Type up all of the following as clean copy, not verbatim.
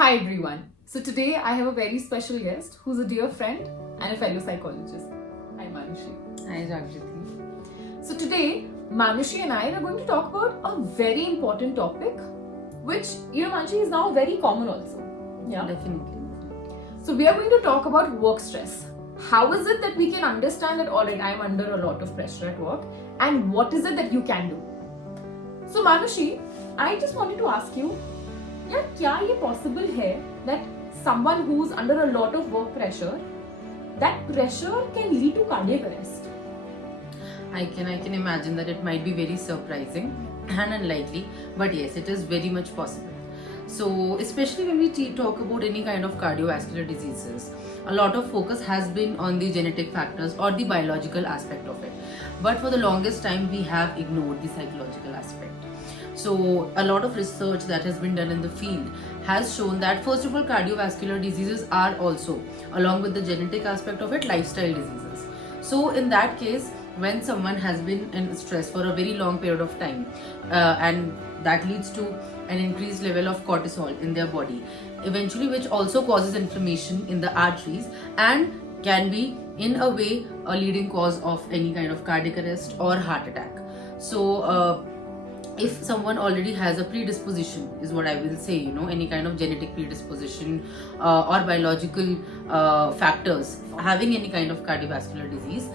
Hi everyone. So today I have a very special guest who's a dear friend and a fellow psychologist. Hi Manushi. Hi Jagriti. So today Manushi and I are going to talk about a very important topic which Manushi is now very common also. Yeah. Definitely. So we are going to talk about work stress. How is it that we can understand that alright I'm under a lot of pressure at work and what is it that you can do? So Manushi, I just wanted to ask you, यार क्या ये possible है that someone who's under a lot of work pressure, that pressure can lead to cardiac arrest? I can imagine that it might be very surprising and unlikely, but yes, it is very much possible. So, especially when we talk about any kind of cardiovascular diseases, a lot of focus has been on the genetic factors or the biological aspect of it. But for the longest time, we have ignored the psychological aspect. So, a lot of research that has been done in the field has shown that, first of all, cardiovascular diseases are also, along with the genetic aspect of it, lifestyle diseases. So, in that case, when someone has been in stress for a very long period of time, and that leads to an increased level of cortisol in their body, eventually, which also causes inflammation in the arteries and can be, in a way, a leading cause of any kind of cardiac arrest or heart attack. So, if someone already has a predisposition, is what I will say, any kind of genetic predisposition or biological factors having any kind of cardiovascular disease,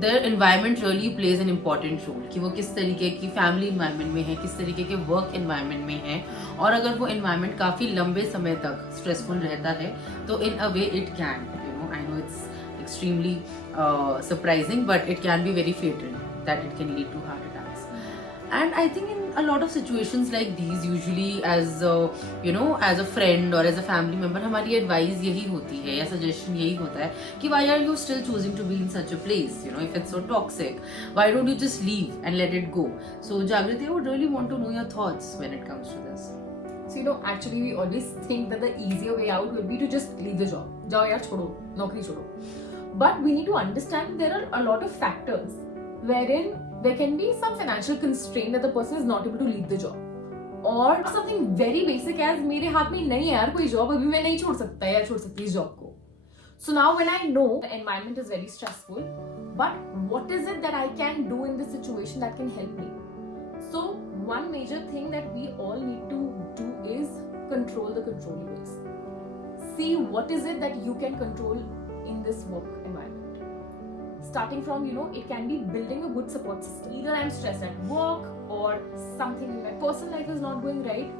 their environment really plays an important role कि वो किस तरीके की family environment में है, किस तरीके के work environment में है, और अगर वो environment काफ़ी लंबे समय तक stressful रहता है तो in a way it can, I know it's extremely surprising, but it can be very fatal, that it can lead to heart attacks. And I think in a lot of situations like these, usually as as a friend or as a family member, हमारी advice यही होती है या suggestion यही होता है कि why are you still choosing to be in such a place? If it's so toxic, why don't you just leave and let it go? So Jagriti, I would really want to know your thoughts when it comes to this. So actually we always think that the easier way out will be to just leave the job. जाओ यार छोड़ो, नौकरी छोड़ो. But we need to understand there are a lot of factors wherein there can be some financial constraint that the person is not able to leave the job, or something very basic as मेरे हाथ में नहीं है यार कोई job, अभी मैं नहीं छोड़ सकता या छोड़ सकती इस job को. So now when I know the environment is very stressful, but what is it that I can do in this situation that can help me? So one major thing that we all need to do is control the controllables. See what is it that you can control in this work environment. Starting from, it can be building a good support system. Either I'm stressed at work or something in my personal life is not going right.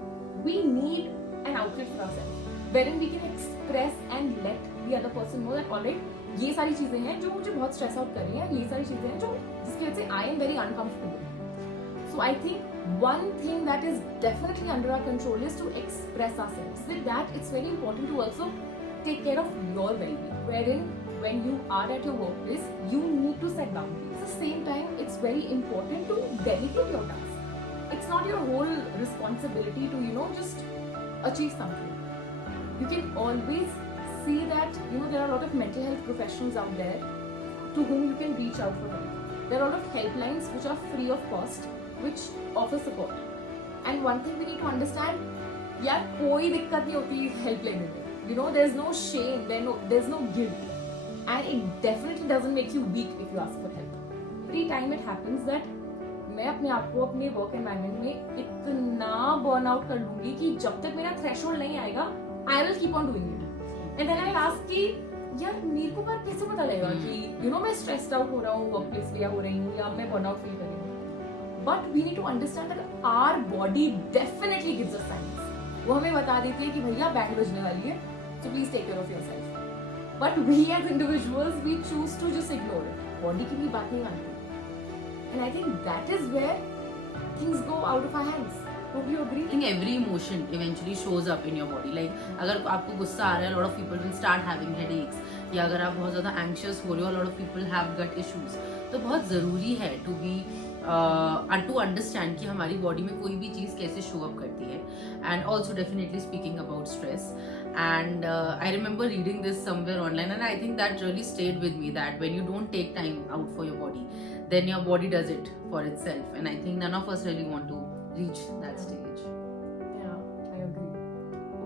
We need an outlet for ourselves wherein we can express and let the other person know that alright, ये सारी चीजें हैं जो मुझे बहुत stress out कर रही हैं, ये सारी चीजें हैं जो जिसकी वजह से I am very uncomfortable. So I think one thing that is definitely under our control is to express ourselves. With that, it's very important to also take care of your well-being, wherein when you are at your workplace, you need to set boundaries. At the same time, it's very important to delegate your tasks. It's not your whole responsibility to, just achieve something. You can always see that, there are a lot of mental health professionals out there to whom you can reach out for help. There are a lot of helplines which are free of cost, which offer support. And one thing we need to understand, यार कोई दिक्कत नहीं होती help लेने में. There's no shame, there's no guilt. And it definitely doesn't make you weak if you ask for help. Every time it happens that मैं अपने आप को अपने work environment में इतना burn out कर लूँगी कि जब तक मेरा threshold नहीं आएगा, I will keep on doing it. And then I'll ask कि यार मेरे को पर कैसे पता लगेगा कि मैं stressed out हो रहा हूँ workplace पे या हो रही हूँ या मैं burn out feel कर रही हूँ. But we need to understand that our body definitely gives us signs. वो हमें बता देती है कि भैया बैंड बजने वाली है, so please take care of yourself. But we as individuals, we choose to just ignore it. Body की भी बात नहीं मानती. And I think that is where things go out of our hands. Don't you agree? I think every emotion eventually shows up in your body. Like अगर आपको गुस्सा आ रहा है, a lot of people will start having headaches. या अगर आप बहुत ज़्यादा anxious हो रहे हो, a lot of people have gut issues. तो बहुत ज़रूरी है to be to understand कि हमारी बॉडी में कोई भी चीज़ कैसे शो अप करती है. And also definitely speaking about stress. And I remember reading this somewhere online, and I think that really stayed with me, that when you don't take time out for your body, then your body does it for itself. And I think none of us really want to reach that stage. Yeah, I agree.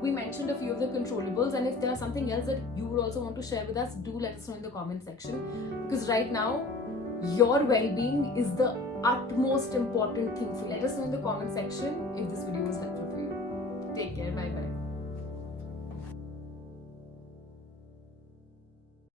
we mentioned a few of the controllables, and if there are something else that you would also want to share with us, do let us know in the comment section, because right now your well-being is the utmost important thing. So let us know in the comment section if this video was helpful for you. Take care. Bye.